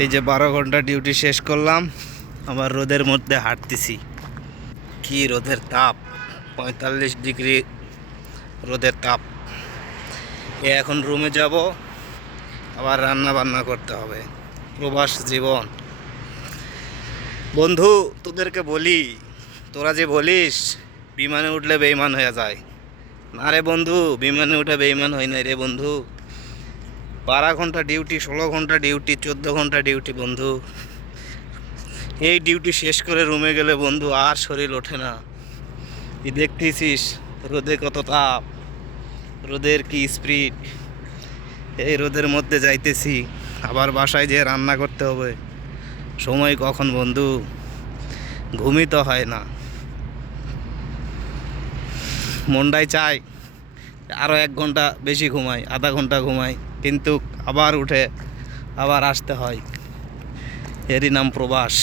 এই যে 12 ঘন্টা ডিউটি শেষ করলাম, আবার রোদের মধ্যে হাঁটতেছি। কি রোদের তাপ, 45 ডিগ্রি রোদের তাপ। এখন রুমে যাব, আবার রান্না বান্না করতে হবে। প্রবাস জীবন। বন্ধু, তোদেরকে বলি, তোরা যে বলিস বিমানে উঠলে বেঈমান হয়ে যায়, না রে বন্ধু, বিমানে উঠে বেঈমান হয় না রে বন্ধু। 12 ঘন্টা ডিউটি, 16 ঘন্টা ডিউটি, 14 ঘন্টা ডিউটি বন্ধু। এই ডিউটি শেষ করে রুমে গেলে বন্ধু আর শরীর ওঠে না। তুই দেখতেছিস রোদে কত তাপ, রোদের কি স্পিড। এই রোদের মধ্যে যাইতেছি, আবার বাসায় যেয়ে রান্না করতে হবে। সময় কখন বন্ধু, ঘুমই তো হয় না। মনটাই চায় আরও 1 ঘন্টা বেশি ঘুমাই, আধা ঘন্টা ঘুমাই, কিন্তু আবার উঠে আবার আসতে হয়। এরই নাম প্রবাস।